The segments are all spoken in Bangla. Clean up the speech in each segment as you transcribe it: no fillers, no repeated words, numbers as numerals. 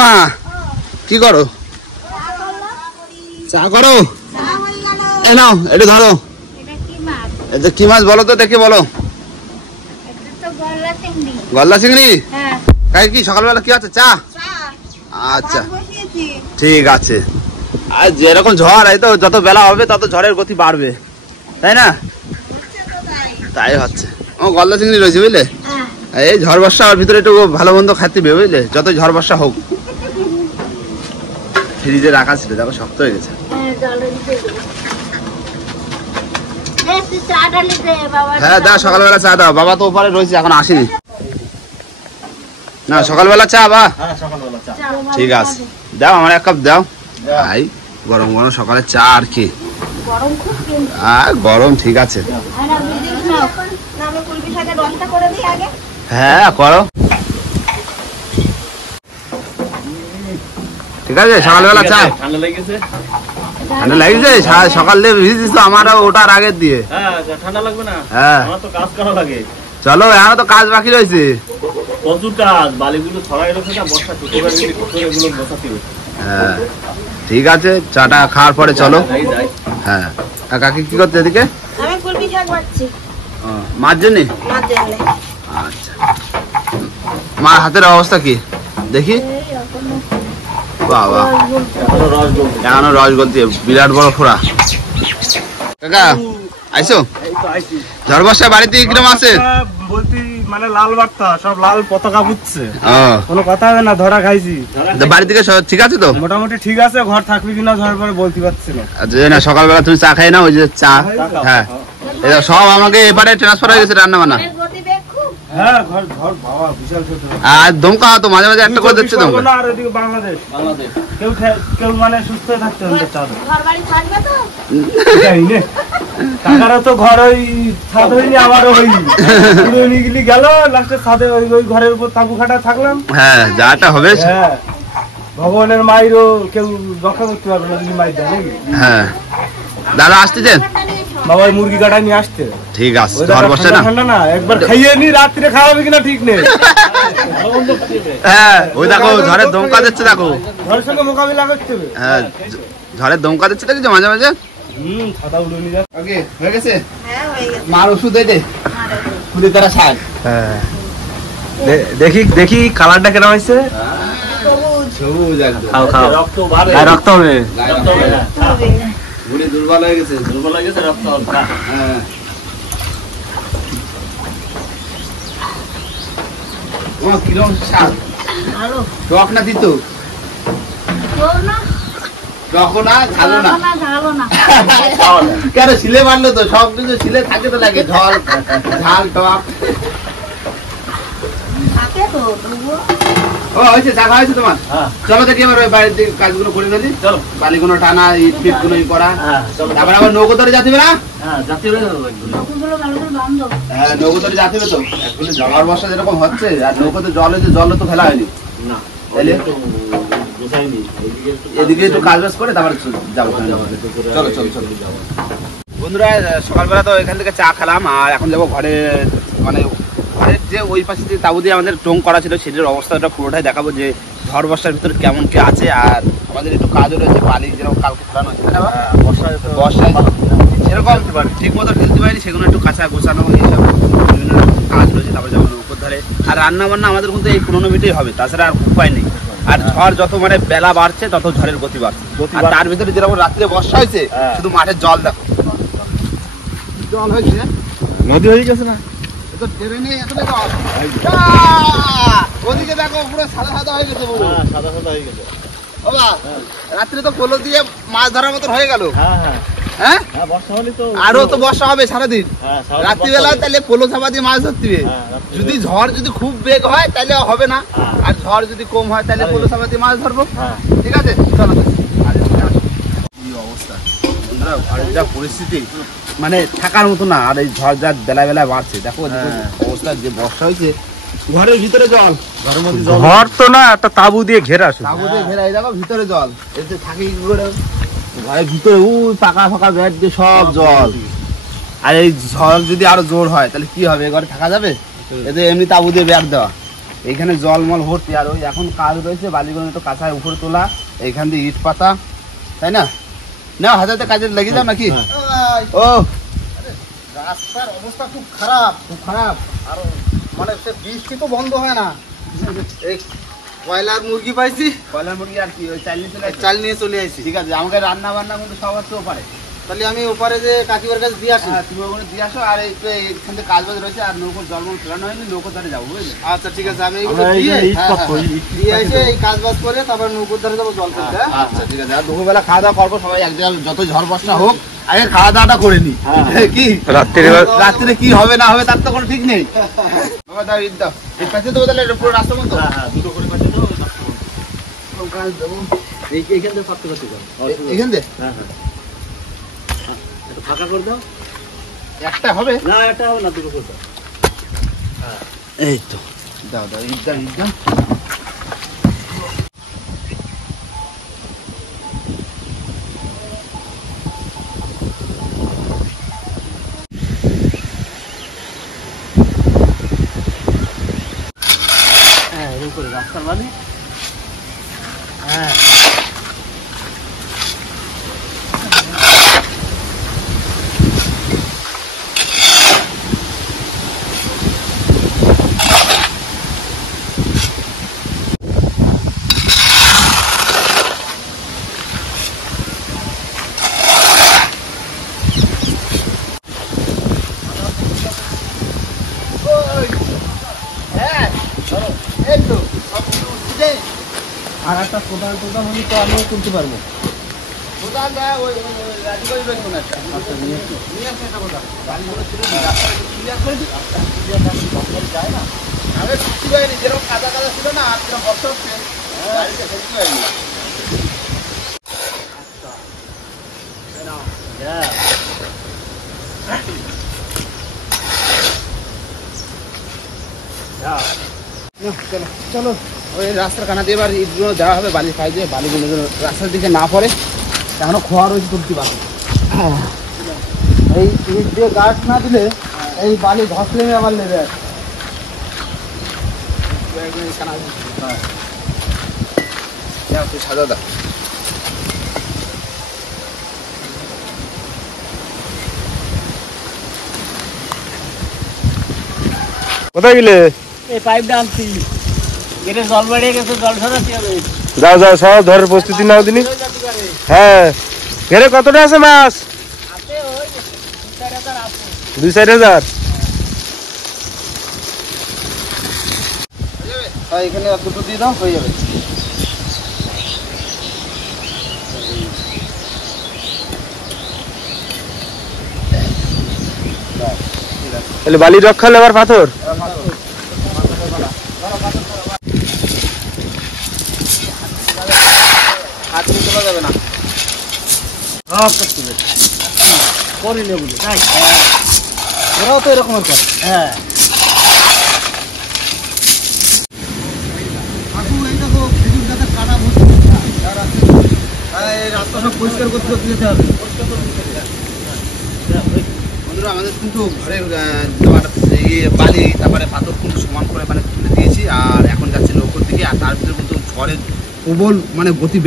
মা কি করো? চা করো? এই নাও একটু ধরো। এটা কি মাছ বলো তো, দেখে বলো। গলদা চিংড়ি। কাই কি সকালবেলা কি আছে? চা? আচ্ছা ঠিক আছে। আর যেরকম ঝড়, এই তো যত বেলা হবে তত ঝড়ের গতি বাড়বে, তাই না? তাই হচ্ছে। ও গলদা চিংড়ি রয়েছে বুঝলে। এই ঝড় বর্ষা আর ভিতরে একটু ভালো মন্দ খাতে হবে বুঝলে, যত ঝড় বর্ষা হোক। ফ্রিজে রাখা ছিল, দেখো শক্ত হয়ে গেছে। হ্যাঁ দাও, সকালবেলা চা দাও। বাবা তো ওপারে রয়েছে, এখন আসেনি। না সকালবেলা চা বা? ঠিক আছে দাও, আমার এক কাপ দাও। ভাই গরম গরম সকালে চা আর কি। গরম ঠিক আছে। হ্যাঁ করো, ঠিক আছে। সকালবেলা চা। ঠান্ডা লেগেছে সকাল দিয়ে ভিজেছিস তো, আমারও ওটার আগের দিয়ে। ঠান্ডা লাগবে না? হ্যাঁ কাজ করা লাগে। চলো, এখন তো কাজ বাকি রয়েছে প্রচুর কাজ। বালিগুলো ছড়াই রয়েছে না, বর্ষা হ্যাঁ ঠিক আছে। চাটা খাওয়ার পরে চলো। হ্যাঁ কাকি কি করছে এদিকে? মার জন্যে? আচ্ছা, মার হাতের অবস্থা কি দেখি? বাবা এখনো রস গলছে, বিরাট বড় ফোড়া। কাকা আইসো? ঝড় বর্ষা বাড়িতে কিরম আছে? বলতি মানে লাল বার্তা, সব লাল পতাকা বুঝছে, কোনো কথা হবে না। ধরা খাইছি। বাড়ি থেকে ঠিক আছে তো? মোটামুটি ঠিক আছে। ঘর থাকবি কিনা ঝড় পরে বলতে পারছি না। না সকালবেলা তুমি চা খাই না, ওই যে চা। হ্যাঁ সব আমাকে এবারে ট্রান্সফার হয়ে গেছে রান্না বান্না। আর দমকা তো মাঝে মাঝে একটা করে দিচ্ছে দমকা। বাংলাদেশ কেউ মানে সুস্থ থাকতে হবে। টাকারা তো ঘর ওই ছাদ হয়নি, আমারও হয়নি। গেলি গেল লাস্টে ছাদে ওই ঘরের উপর তাঁবু খাটা থাকলাম। হ্যাঁ যাটা হবে। হ্যাঁ ভগবানের মায়েরও কেউ রক্ষা করতে পারবে না যদি মায়ের দেয় নাকি। হ্যাঁ দাদা আসতেছেন? বাবা মুরগি কাটা নিয়ে আসতে। ঠিক আছে, ঝড় বর্ষা না ঠান্ডা না, একবার খাইয়ে নি, রাত্রে খাওয়াবে কিনা ঠিক নেই। হ্যাঁ ওই দেখো ঝড়ের দমকা দিচ্ছে, দেখো ঝড়ের সঙ্গে মোকাবিলা করতে হবে। হ্যাঁ ঝড়ের দমকা দিচ্ছে দেখছো মাঝে মাঝে। ছাতা উড়ে নিয়ে যাচ্ছে। ওকে হয়ে গেছে। মার ওষুধ এই দে, ফুলি তারা শাক। হ্যাঁ দেখি দেখি কালারটা কেমন হয়েছে। সবুজ একদম। খাও খাও, রক্ত হবে। ঘুরে দুর্বল হয়ে গেছে, রক্ত হবে। হ্যাঁ কিরম শাক? টক না দিত? কেন শিলে মারলো তো, সব কিছু শিলে থাকে তো, লাগে ঝাল ঝাল টক। ও হয়েছে, চা খাওয়া হয়েছে তোমার? চলো দেখি এবার বাইরের দিকে কাজগুলো করে ফেলি। চলো বালিগুলো টানা, ইট ফিট গুলো করা। তারপরে আবার নৌকো ধরে যাতে না? হ্যাঁ নৌকো ধরে যাতে তো। ঝড় বর্ষা যেরকম হচ্ছে, আর নৌকোতে জল তো ফেলা হয়নি না, তাহলে এদিকে একটু কাজ বাজ করে তারপরে যাবো। চলো চলো চলো বন্ধুরা, সকালবেলা তো এখান থেকে চা খেলাম, আর এখন যাবো ঘরে। মানে ঘরের যে ওই পাশে যে তাবু দিয়ে আমাদের টোং করা ছিল, সেটার অবস্থাটা পুরোটাই দেখাবো, যে ঝড় বর্ষার ভিতরে কেমন কি আছে। আর আমাদের একটু কাজও রয়েছে, বালি যেরকম কালকে ফেলানো হয়েছে, বর্ষায় সেরকম ঠিক মতো ফেলতে পারিনি, সেগুলো একটু কাঁচা গোছানো, এইসব বিভিন্ন কাজ রয়েছে। তারপরে যেমন উপর ধারে আর রান্না বান্না আমাদের কিন্তু এই 15 মিনিটেই হবে, তাছাড়া আর উপায় নেই। আর ঝড় যত মানে বেলা বাড়ছে তত ঝড়ের গতি বাড়ছে। আর তার ভিতরে যেরকম রাত্রে বর্ষা হয়েছে, শুধু মাঠের জল দেখো, জল হয়েছে, নদী হয়ে গেছে না? ওদিকে দেখো পুরো সাদা সাদা হয়ে গেছে, সাদা সাদা হয়ে গেছে। বাবা রাত্রে তো পোলো দিয়ে মাছ ধরার মতো হয়ে গেল। হ্যাঁ আরো তো বর্ষা হবে সারাদিন, রাত্রিবেলা তাহলে পোলো চাপা দিয়ে মাছ ধরতে হবে। যদি ঝড় যদি খুব বেগ হয় তাহলে হবে না, আর ঝড় যদি কম হয় তাহলে পোলো চাপা দিয়ে মাছ ধরবো। ঠিক আছে চলো। কি অবস্থা বন্ধুরা, ঘরের যা পরিস্থিতি, মানে থাকার মতো না। আর এই ঝড় যা বেলায় বেলায় বাড়ছে, দেখো অবস্থা, যে বর্ষা হয়েছে ঘরের ভিতরে জল, ঘরের মধ্যে জল। ঘর তো না, একটা তাবু দিয়ে ঘেরা, তাবু দিয়ে ঘেরা, এই দেখো ভিতরে জল। এতে থাকে কি করে? ঘরের ভিতরে ওই পাকা ফাঁকা বেড দিয়ে সব জল। আর এই ঝড় যদি আরো জোর হয় তাহলে কি হবে? ঘরে থাকা যাবে? এতে এমনি তাবু দিয়ে ব্যাগ দেওয়া, এইখানে জলমল ভর্তি, আর ওই এখন কাজ রয়েছে বালিগুলো একটু কাঁচায় উপরে তোলা, এইখান দিয়ে ইট পাতা, তাই না? না হাজাতে কাজে লেগে যাও নাকি? ও রাস্তার অবস্থা খুব খারাপ, খুব খারাপ। আর মানে সে বৃষ্টি তো বন্ধ হয় না। এই কয়লার মুরগি পাইছি, কয়লার মুরগি আর কি ওই চাল নিয়ে চলে আসো? চাল নিয়ে চলে আসি। ঠিক আছে, আমাকে রান্না বান্না কিন্তু সব হচ্ছে ওপারে। তাহলে আমি ওপারে যে কাকিমার কাছে দিয়ে আসি। হ্যাঁ তুমি ওখানে দিয়ে আসো, আর এই তো এইখান থেকে কাজ বাজ রয়েছে, আর নৌকোর জলমল ফেরানো হয়নি, নৌকো ধারে যাবো বুঝলি? আচ্ছা ঠিক আছে, আমি এগুলো আমরা এই দিয়ে যে ইট পাথর, ইট দিয়ে এসে এই কাজ বাজ করে তারপর নৌকোর ধারে যাবো জল ফেলতে। হ্যাঁ? আচ্ছা ঠিক আছে, আর দুপুরবেলা খাওয়া দাওয়া করবো সবাই এক জায়গায়, যত ঝড় বর্ষা হোক আগে খাওয়া দাওয়াটা করে নি। কি রাত্রে কি হবে না হবে তার তো কোনো ঠিক নেই। বাবা দাও ইট দাও, ইট পাশে দেবো তাহলে পুরো রাস্তা মতো। দুটো করে পাঠিয়ে দাও। ওখানে দেবো এইখান থেকে পাততে পারতে যাও। এখান থেকে হ্যাঁ হ্যাঁ, একটু ফাঁকা করে দাও। একটা হবে না একটা হবে না, দুটো করে দাও। এই তো দাও দাও ইট দাও ইট দাও। হ্যাঁ এরকম করে রাস্তার বালি। হ্যাঁ আর একটা কোদাল টোদাল হলে তো আমিও তুলতে পারবো। কোদাল দেয় ওই রাজি করে বের কোনো একটা। আচ্ছা নিয়ে আসো। নিয়ে আসে একটা কোদাল। বাড়িগুলো ছিল না, রাস্তাটা ক্লিয়ার করে দিই। যায় না। আগে সৃষ্টি হয়নি, যেরকম কাদা কাদা ছিল না, আর যেরকম বর্ষা হচ্ছে, গাড়িতে সৃষ্টি হয়নি। হ্যাঁ চলো চলো, ওই রাস্তার কানা দিয়ে এবার ইটগুলো দেওয়া হবে, বালি খাই দিয়ে বালিগুলো যেন রাস্তার দিকে না পড়ে। এখনো খোয়া রয়েছে তুলতে পারবে। এই ইট দিয়ে গাছ না দিলে এই বালি ধসলে আবার নেবে আসে। সাজা দাও। কোথায় গেলে? এই পাইপটা আনছি, গেটে জল বেড়ে গেছে, জল সরাতে হবে। যাও যাও, সব ধরের প্রস্তুতি নাও দিনি। হ্যাঁ ঘেরে কতটা আছে মাছ? আছে ওই 2-4,000 আছে। 2-4,000। হ্যাঁ এখানে আর দুটো দিয়ে দাও, হয়ে যাবে। তাহলে বালি রক্ষা লেবার পাথর। হাত দিয়ে তোলা যাবে না। করে নেব তাই। ওরাও তো এরকম করে। হ্যাঁ কাকু এই দেখো খেজুর গাছের কাটা ভর্তি। হ্যাঁ এই রাস্তা সব পরিষ্কার করতে করতে যেতে হবে। বন্ধুরা আমাদের কিন্তু ঘরের তোমার এই বালি তারপরে পাথর কিন্তু সমান করে মানে তুলে দিয়েছি, আর এখন যাচ্ছে নৌকোর দিকে। আর তার ভিতরে কিন্তু ঝড়ের প্রবল মানে গতি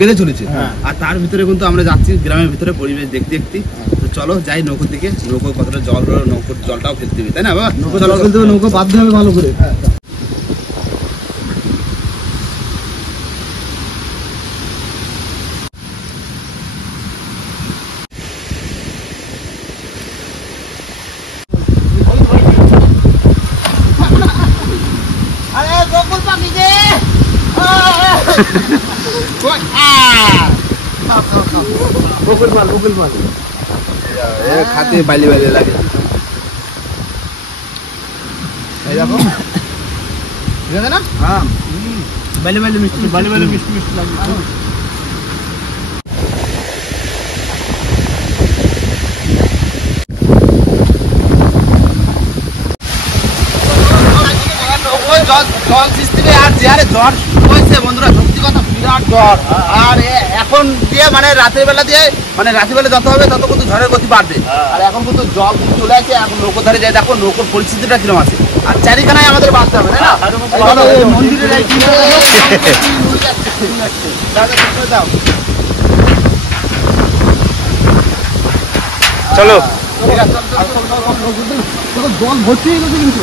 বেড়ে চলেছে। আর তার ভিতরে কিন্তু আমরা যাচ্ছি গ্রামের ভিতরে পরিবেশ দেখতে দেখতে। তো চলো যাই নৌকোর দিকে, নৌকো কতটা জল হলো, নৌকোর জলটাও ফেলতে হবে তাই না বাবা? নৌকো জল ফেলতে হবে, নৌকো বাঁধতে হবে ভালো করে। আরে গোকুল পাখি যে বকুল পাল, বকুল পাল। খাতে বালি বালি লাগে। এই দেখো ঠিক আছে না? হ্যাঁ বালি বালি মিষ্টি, বালি বালি মিষ্টি মিষ্টি লাগে। জল সিস্টেমে আর যে হারে জ্বর হয়েছে বন্ধুরা, সত্যি কথা বিরাট জ্বর। আর এখন দিয়ে মানে রাতের বেলা দিয়ে মানে রাতের বেলা যত হবে তত কিন্তু ঝড়ের গতি বাড়বে। আর এখন কিন্তু জল কিন্তু চলে আসে, এখন নৌকো ধরে যায়, দেখো নৌকোর পরিস্থিতিটা কিরকম আছে। আর চারিখানায় আমাদের বাঁধতে হবে, তাই না? মন্দিরের এই যাও চলো ঠিক আছে, জল ভর্তি হয়ে গেছে কিন্তু।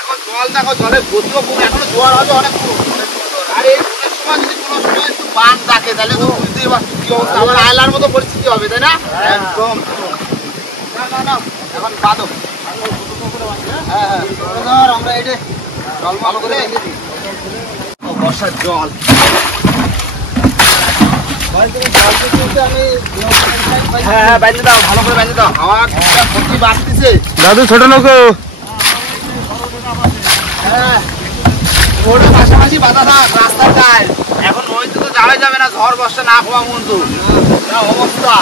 এখন জল দেখো, জলের গতিও কম, এখনো জোয়ার হবে অনেক কম। আর এই সময় যদি কোনো সময় একটু বান ডাকে তাহলে তো বুঝতেই পারছি কি অবস্থা, আমার আয়লার মতো পরিস্থিতি হবে, তাই না? একদম। না এখন বাঁধো। হ্যাঁ আমরা এটা জল ভালো করে বর্ষার জল হ্যাঁ বাইরে দাও, ভালো করে বাইরে দাও, হাওয়া শক্তি বাড়তেছে। দাদু ছোট নৌকো হ্যাঁ ওটা পাশাপাশি বাধা থাক রাস্তার গায়ে। এখন নদীতে তো যাওয়া যাবে না, ঝড় বর্ষা না হওয়া মন্দ যা অবস্থা।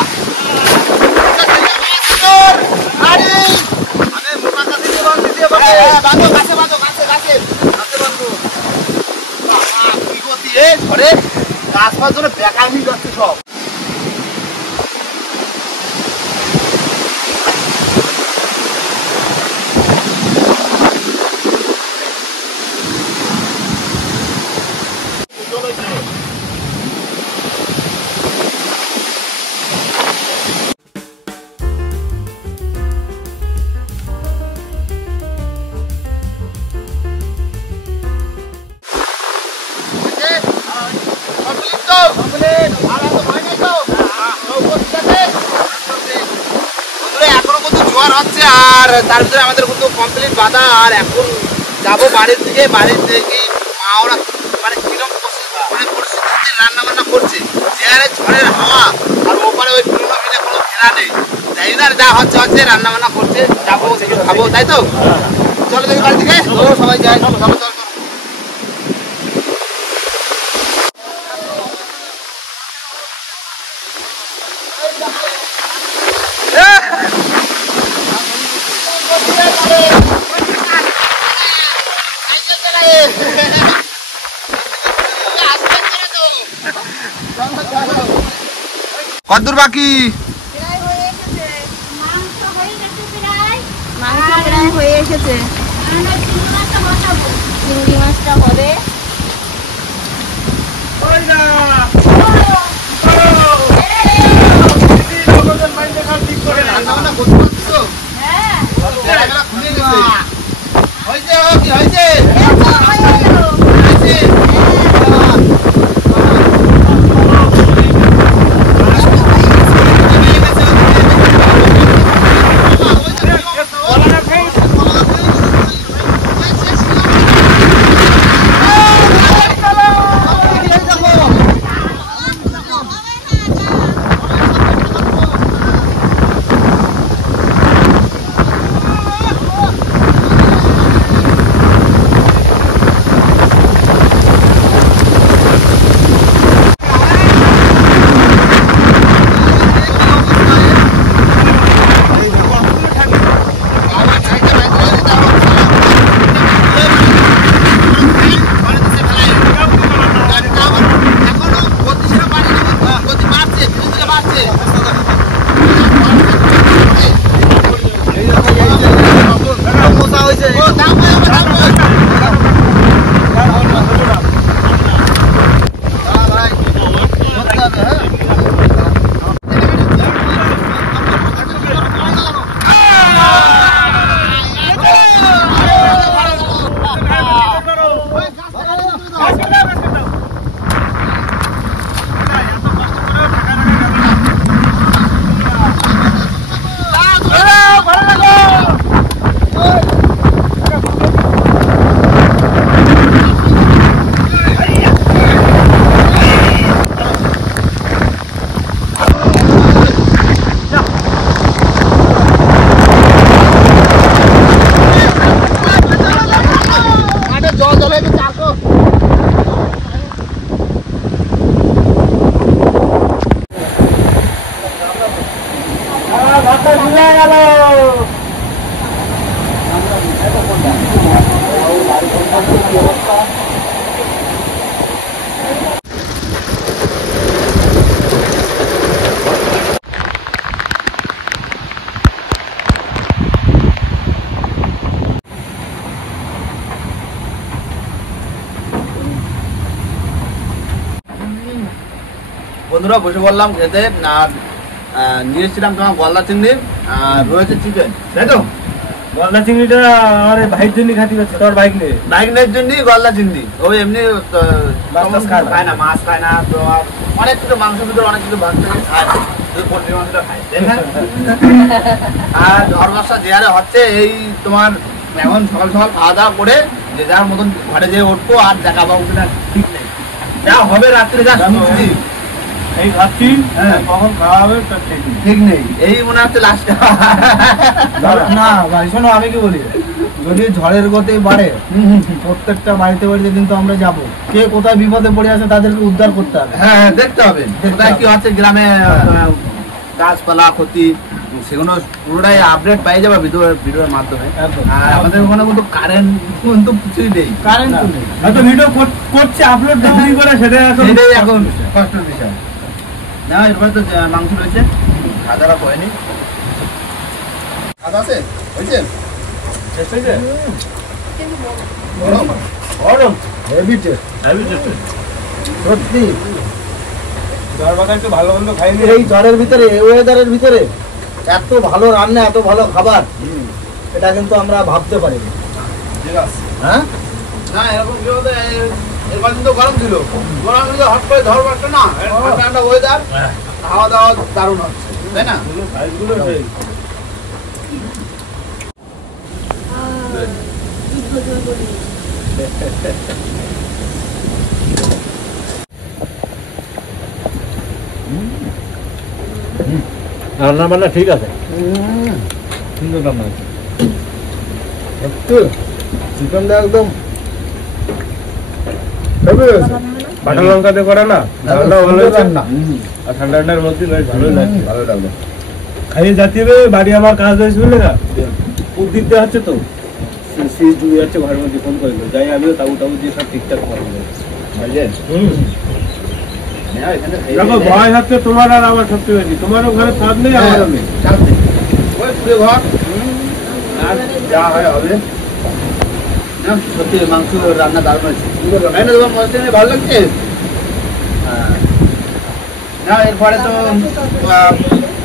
গাছ ফাছ জন্য বেকার হয়ে যাচ্ছে সব। এখনো কিন্তু জোয়ার হচ্ছে, আর তার ভিতরে আমাদের কিন্তু কমপ্লিট বাধা। আর এখন যাবো বাড়ির থেকে, বাড়ির থেকে ওরা মানে কিরকম মানে পরিস্থিতিতে রান্না বান্না করছে, চেয়ারে ঝড়ের হাওয়া, আর ওপারে ওই পুরোনো মিলে কোনো ঘেরা নেই। যাই না যা হচ্ছে রান্না বান্না করছে, যাবো খাবো, তাই তো? চলো দেখি বাড়ি থেকে সবাই যায়। চলো চলো চলো। কতদূর বাকি? মাংস প্রায় হয়ে এসেছে, চিংড়ি মাছটা হবে। রান্না বান্না করতে পারছিস তো? খুলে গেছে। হয়েছে কি হয়েছে? বন্ধুরা বসে বললাম খেতে। আর নিয়ে এসেছিলাম তোমার গলদা চিংড়ি আর রয়েছে চিকেন, তাই তো? গলদা চিংড়িটা আমার ভাইয়ের জন্য খাতি করছে, তোর বাইক নেই। বাইক নেই জন্য গলদা চিংড়ি, ওই এমনি মাছ খায় না। মাছ খায় না তো। আর অনেক কিছু মাংস ভিতরে অনেক কিছু ভাত খায়, পোলট্রি মাংসটা খায়, তাই না? আর ঝড় বর্ষা যে হারে হচ্ছে, এই তোমার এখন সকাল সকাল খাওয়া দাওয়া করে যে যার মতন ঘরে যেয়ে উঠবো, আর দেখা পাবো কিনা ঠিক নেই। যা হবে রাত্রে যা শুনছি এই খাচ্ছি, কখন খাওয়া হবে তার ঠিক নেই, এই মনে হচ্ছে লাস্ট। না ভাই শোনো, আমি কি বলি, যদি ঝড়ের গতি বাড়ে প্রত্যেকটা বাড়িতে বাড়িতে কিন্তু আমরা যাব, কে কোথায় বিপদে পড়ে আছে তাদেরকে উদ্ধার করতে হবে। হ্যাঁ দেখতে হবে কোথায় কি হচ্ছে গ্রামে, গাছপালা ক্ষতি, সেগুলো পুরোটাই আপডেট পাই যাবে ভিডিওর মাধ্যমে। আর আমাদের ওখানে কিন্তু কারেন্ট কিন্তু কিছুই নেই, কারেন্ট তো নেই। হয়তো ভিডিও করছে, আপলোড দেওয়াই করে, সেটাই সেটাই এখন কষ্টের বিষয়। না এরপরে তো মাংস রয়েছে, খাওয়া হয়নি। খাওয়া আছে হয়েছে? গরম গরম হেভি টেস্ট, সত্যি। ঝড় বাতাস একটু ভালো মন্দ খাইনি। এই ঝড়ের ভিতরে, এই ওয়েদারের ভিতরে এত ভালো রান্না, এত ভালো খাবার, এটা কিন্তু আমরা ভাবতে পারিনি। ঠিক আছে। হ্যাঁ না এরকম কি হতো, এরকম তো গরম ছিল, গরম ছিল হট করে ঝড় বাড়ছে না, ঠান্ডা ওয়েদার, খাওয়া দাওয়া দারুণ হচ্ছে, তাই না? সাইজগুলো সেই। রান্না বান্না ঠিক আছে, সুন্দর রান্না আছে। একটু চিকেনটা একদম কাঁচা লঙ্কা দিয়ে করে না, রান্না ভালো হয়েছে। রান্না। আর ঠান্ডা ঠান্ডার মধ্যে বেশ ভালোই লাগছে। ভালো লাগলো। খাইয়ে যাচ্ছি রে, বাড়ি আমার কাজ হয়েছে বুঝলে না, খুব দিতে হচ্ছে তো, শীত ডুবে যাচ্ছে ঘরের মধ্যে, ফোন করলো যাই, আমিও তাবু টাবু দিয়ে সব ঠিকঠাক করবো। দেখো ভয় হচ্ছে তোমার আর আমার সত্যি বেশি, তোমারও ঘরে স্বাদ নেই, আমারও নেই। ওই পুরো ঘর আর যা হয় হবে। না সত্যি মাংস রান্না দারুণ হয়েছে, তাই না? তোমার মনে হচ্ছে ভালো লাগছে? হ্যাঁ। না এরপরে তো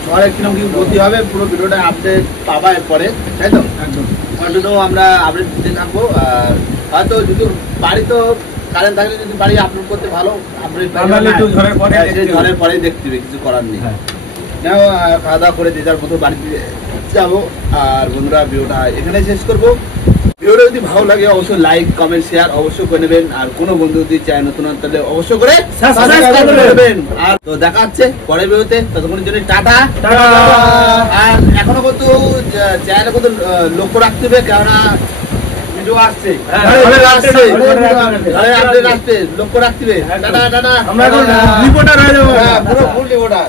ঘরে কিরকম কি গতি হবে পুরো ভিডিওটা আপডেট পাবা এরপরে, তাই তো? একদম কন্টিনিউ আমরা আপডেট দিতে থাকবো। আর হয়তো যদি বাড়ি তো কারেন্ট থাকলে যদি বাড়ি আপলোড করতে ভালো আপডেট ঝড়ের পরে দেখতে হবে, কিছু করার নেই। নাও খাওয়া দাওয়া করে যে যার মতো বাড়িতে যাবো। আর বন্ধুরা ভিডিওটা এখানে শেষ করবো। ভিডিওটা যদি ভালো লাগে অবশ্যই লাইক কমেন্ট শেয়ার অবশ্যই করে নেবেন। আর কোনো বন্ধু যদি চায় নতুন তাহলে অবশ্যই করে সাবস্ক্রাইব করে নেবেন। আর তো দেখা হচ্ছে পরের ভিডিওতে, ততক্ষণের জন্য টাটা। আর এখনো কিন্তু চ্যানেলে কিন্তু লক্ষ্য রাখতে হবে, কেননা ভিডিও আসছে, লক্ষ্য রাখতে হবে। টাটা টাটা, আমরা রিপোর্টার হয়ে যাবো। পুরো ফুল রিপোর্টার।